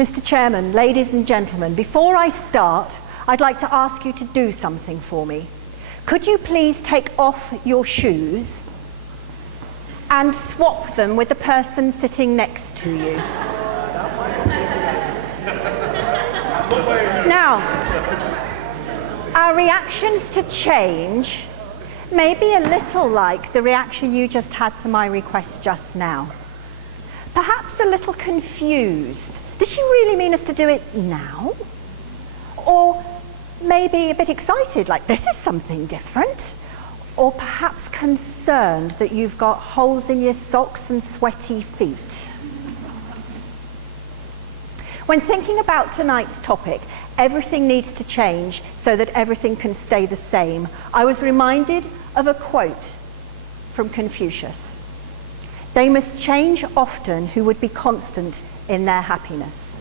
Mr. Chairman, ladies and gentlemen, before I start, I'd like to ask you to do something for me. Could you please take off your shoes and swap them with the person sitting next to you? Now, our reactions to change may be a little like the reaction you just had to my request just now. Perhaps a little confused. Does she really mean us to do it now? Or maybe a bit excited, like this is something different? Or perhaps concerned that you've got holes in your socks and sweaty feet? When thinking about tonight's topic, everything needs to change so that everything can stay the same, I was reminded of a quote from Confucius. They must change often who would be constant in their happiness.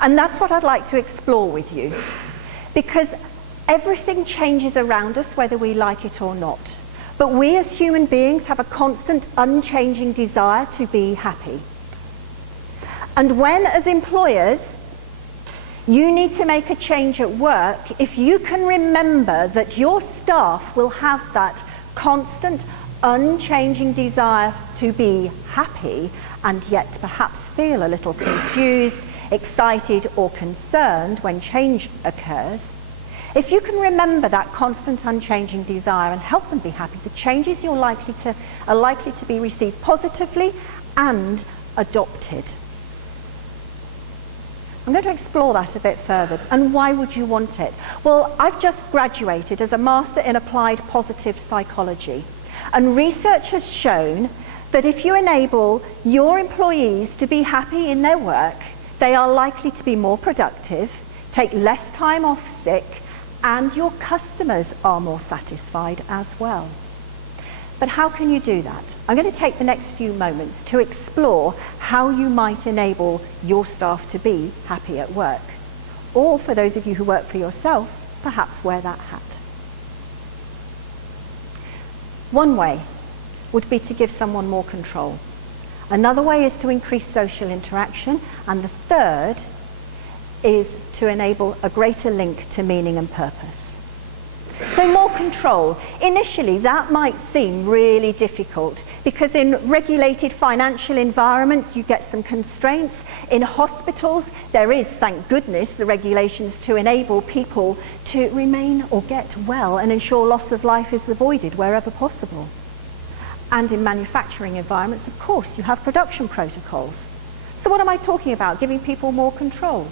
And that's what I'd like to explore with you, because everything changes around us whether we like it or not. But we as human beings have a constant, unchanging desire to be happy. And when, as employers, you need to make a change at work, if you can remember that your staff will have that constant, unchanging desire to be happy, and yet perhaps feel a little confused, excited, or concerned when change occurs, if you can remember that constant, unchanging desire and help them be happy, the changes are likely to be received positively and adopted. I'm going to explore that a bit further. And why would you want it? Well, I've just graduated as a Master in Applied Positive Psychology. And research has shown that if you enable your employees to be happy in their work, they are likely to be more productive, take less time off sick, and your customers are more satisfied as well. But how can you do that? I'm going to take the next few moments to explore how you might enable your staff to be happy at work. Or for those of you who work for yourself, perhaps wear that hat. One way would be to give someone more control. Another way is to increase social interaction. And the third is to enable a greater link to meaning and purpose. So more control. Initially, that might seem really difficult because in regulated financial environments, you get some constraints. In hospitals, there is, thank goodness, the regulations to enable people to remain or get well and ensure loss of life is avoided wherever possible. And in manufacturing environments, of course, you have production protocols. So what am I talking about? Giving people more control.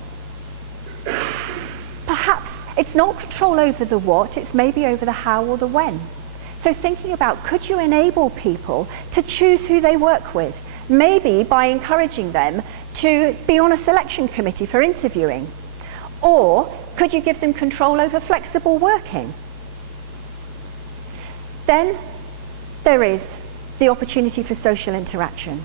Perhaps it's not control over the what, it's maybe over the how or the when. So thinking about, could you enable people to choose who they work with? Maybe by encouraging them to be on a selection committee for interviewing. Or could you give them control over flexible working? Then there is the opportunity for social interaction.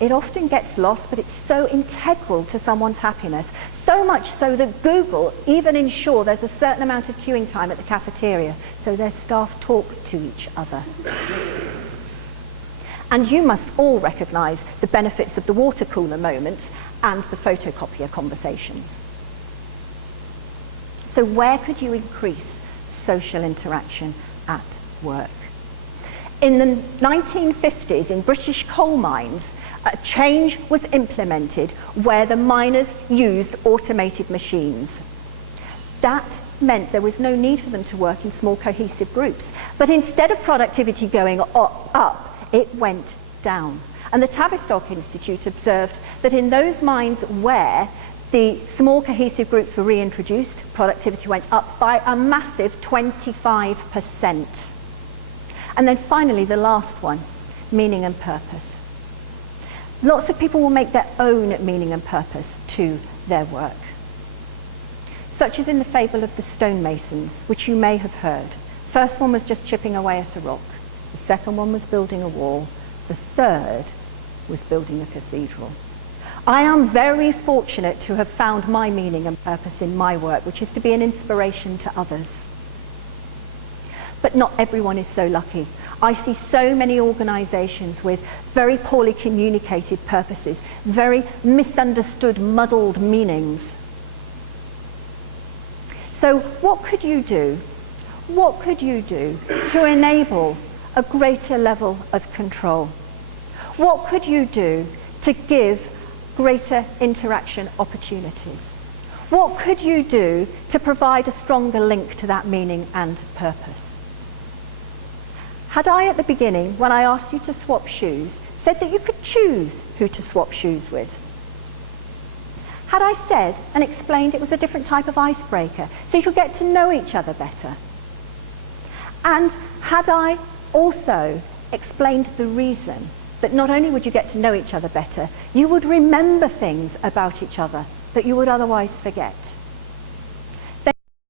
It often gets lost, but it's so integral to someone's happiness. So much so that Google even ensure there's a certain amount of queuing time at the cafeteria so their staff talk to each other. And you must all recognise the benefits of the water cooler moments and the photocopier conversations. So where could you increase social interaction at work? In the 1950s, in British coal mines, a change was implemented where the miners used automated machines. That meant there was no need for them to work in small cohesive groups. But instead of productivity going up, it went down. And the Tavistock Institute observed that in those mines where the small cohesive groups were reintroduced, productivity went up by a massive 25%. And then finally, the last one, meaning and purpose. Lots of people will make their own meaning and purpose to their work. Such as in the fable of the stonemasons, which you may have heard. First one was just chipping away at a rock. The second one was building a wall. The third was building a cathedral. I am very fortunate to have found my meaning and purpose in my work, which is to be an inspiration to others. But not everyone is so lucky. I see so many organisations with very poorly communicated purposes, very misunderstood, muddled meanings. So what could you do? What could you do to enable a greater level of control? What could you do to give greater interaction opportunities? What could you do to provide a stronger link to that meaning and purpose? Had I at the beginning, when I asked you to swap shoes, said that you could choose who to swap shoes with? Had I said and explained it was a different type of icebreaker, so you could get to know each other better? And had I also explained the reason that not only would you get to know each other better, you would remember things about each other that you would otherwise forget?